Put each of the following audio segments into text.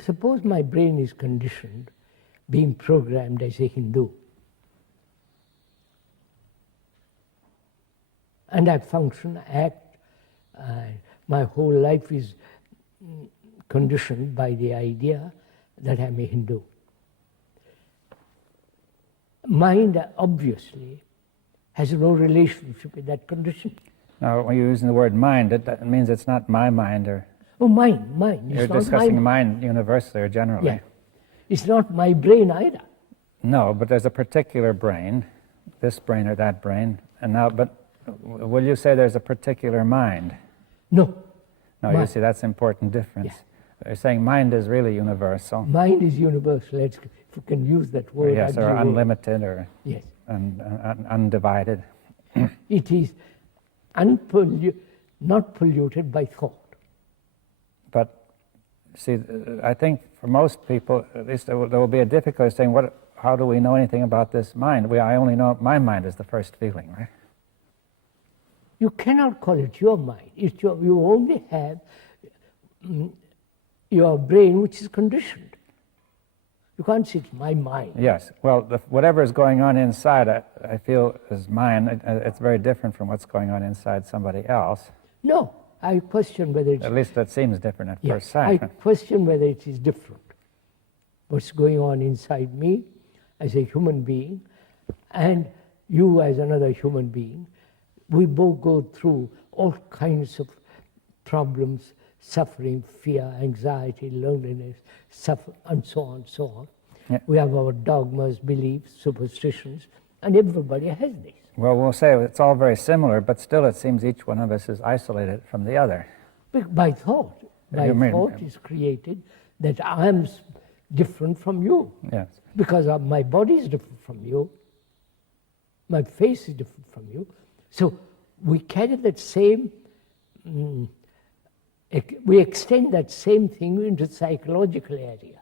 suppose my brain is conditioned, being programmed as a Hindu, and I function, act, my whole life is conditioned by the idea that I'm a Hindu. Mind, obviously, has no relationship with that condition. Now, when you're using the word mind, it means it's not my mind, or Oh, mind. you're It's not discussing my mind universally or generally. Yeah. It's not my brain either. No, but there's a particular brain, this brain or that brain, and now, but will you say there's a particular mind? No. No, you see, that's an important difference. Yeah. You're saying mind is really universal. Mind is universal. If you can use that word. Yes, or unlimited, or yes. Undivided. It is not polluted by thought. But see, I think for most people, at least there will be a difficulty saying, how do we know anything about this mind? I only know my mind is the first feeling, right? You cannot call it your mind. You only have your brain, which is conditioned. You can't say it's my mind. Yes. Well, whatever is going on inside, I feel is mine. It's very different from what's going on inside somebody else. No, I question whether it's... At least that seems different at first I sight. question whether it is different. What's going on inside me as a human being and you as another human being, we both go through all kinds of problems, suffering, fear, anxiety, loneliness, and so on, so on. Yeah. We have our dogmas, beliefs, superstitions, and everybody has these. Well, we'll say it's all very similar, but still it seems each one of us is isolated from the other. By thought. Thought is created that I am different from you. Yes. Because my body is different from you. My face is different from you. So we carry that same, we extend that same thing into the psychological area.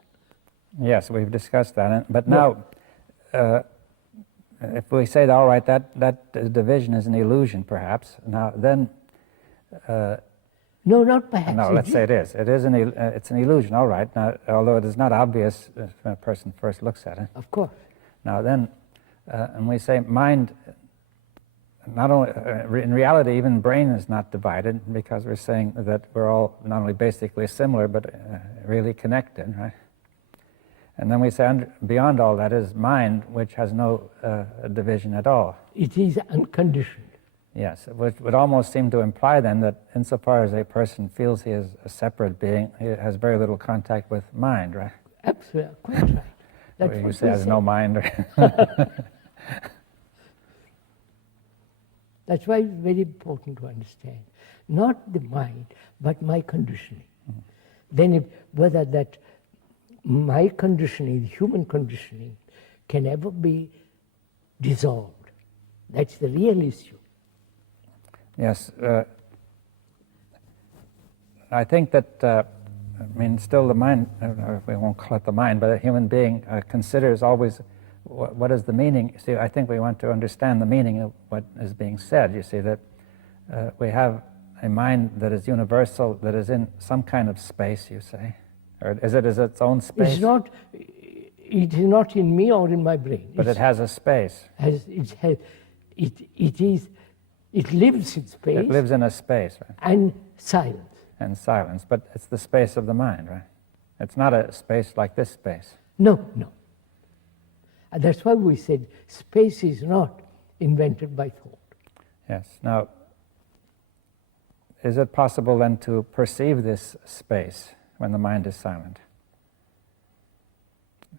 Yes, we've discussed that. But now, if we say, all right, that division is an illusion, perhaps, now then... no, not perhaps. No, let's say it is. It's an illusion, all right, now, although it is not obvious when a person first looks at it. Of course. Now then, and we say mind, not only, in reality, even brain is not divided, because we're saying that we're all not only basically similar, but really connected, right? And then we say beyond all that is mind, which has no division at all. It is unconditioned. Yes, which would almost seem to imply then that insofar as a person feels he is a separate being, he has very little contact with mind, right? Absolutely, quite right. That's you what say has no mind. That's why it's very important to understand. Not the mind, but my conditioning. Mm-hmm. Then whether that my conditioning, human conditioning, can ever be dissolved. That's the real issue. Yes. I think that, still the mind, we won't call it the mind, but a human being considers always what is the meaning. See, I think we want to understand the meaning of what is being said. You see, that we have a mind that is universal, that is in some kind of space, you say. Or is it its own space? It is not in me or in my brain. But it has a space. It lives in space. It lives in a space, right? And silence. And silence, but it's the space of the mind, right? It's not a space like this space. No. And that's why we said space is not invented by thought. Yes. Now, is it possible then to perceive this space when the mind is silent?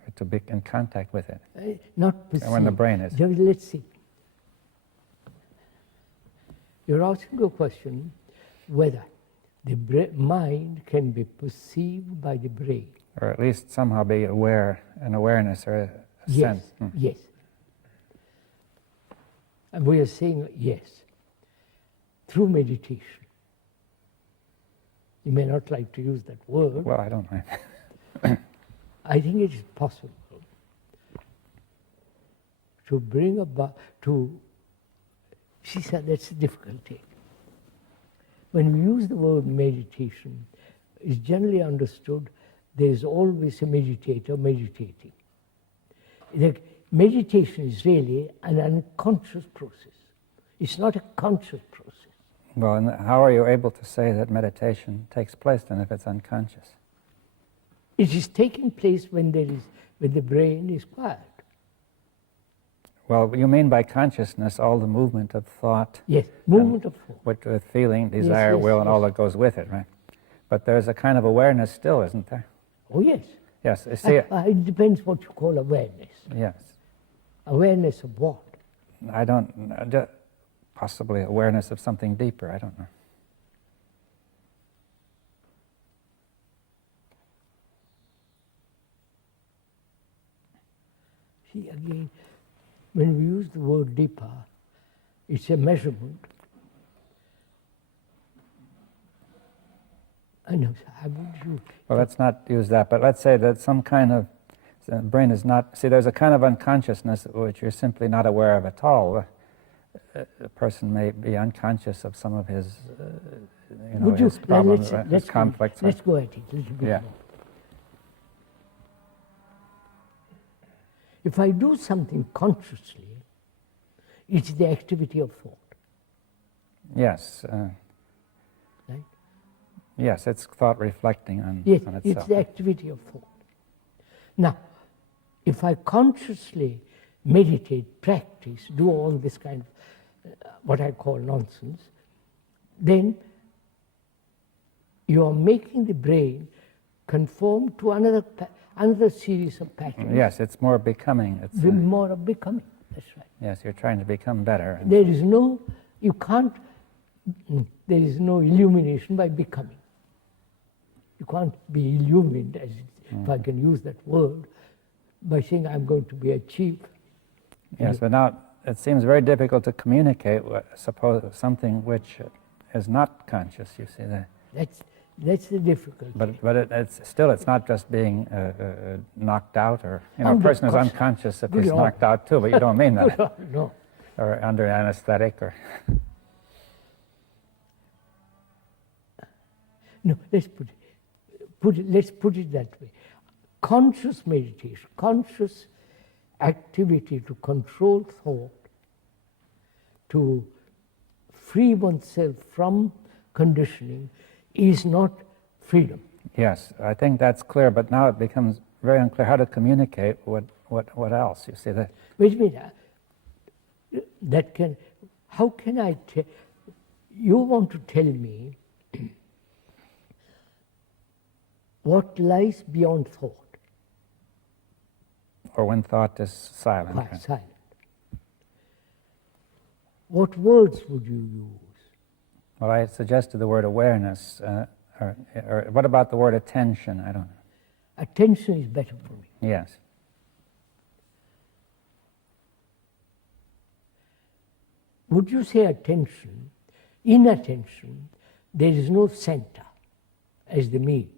Or to be in contact with it? Not perceive. And when the brain is. Let's see. You're asking a question whether the mind can be perceived by the brain. Or at least somehow be aware, an awareness or a sense. Yes. And we are saying yes, through meditation. You may not like to use that word. Well, I don't mind. I think it is possible to bring about, she said that's a difficulty. When we use the word meditation, it's generally understood there is always a meditator meditating. The meditation is really an unconscious process. It's not a conscious process. Well, and how are you able to say that meditation takes place then if it's unconscious? It is taking place when the brain is quiet. Well, you mean by consciousness all the movement of thought? Yes, movement of thought. With feeling, desire, will, and all that goes with it, right? But there's a kind of awareness still, isn't there? Oh, yes. Yes, you see, it depends what you call awareness. yes. Awareness of what? I don't, possibly awareness of something deeper, I don't know. See, again, when we use the word deeper, it's a measurement. I know, how would you... Well, let's not use that, but let's say that some kind of, the brain is not, see, there's a kind of unconsciousness which you're simply not aware of at all. A person may be unconscious of some of his, his problems, his conflicts. Let's go at it a little bit more. If I do something consciously, it's the activity of thought. Yes. Right? Yes, it's thought reflecting on itself. It's the activity of thought. Now, if I consciously meditate, practice, do all this kind of what I call nonsense, then you are making the brain conform to another series of patterns. Yes, it's more becoming. It's more of becoming. That's right. Yes, you're trying to become better. There is no illumination by becoming. You can't be illumined, if I can use that word, by saying I'm going to be a chief. Yes, but now it seems very difficult to communicate something which is not conscious, you see that. That's the difficulty. But it's not just being knocked out, or a person is unconscious if he's knocked out too, but you don't mean that. No. Or under anesthetic, or. No, let's put it that way. Conscious meditation, conscious activity to control thought, to free oneself from conditioning, is not freedom. Yes, I think that's clear, but now it becomes very unclear how to communicate what else, you see that. Wait a minute, how can I tell, you want to tell me what lies beyond thought? Or when thought is silent. Right, silent. What words would you use? Well, I suggested the word awareness, or what about the word attention? I don't know. Attention is better for me. Yes. Would you say attention? In attention, there is no center as the me.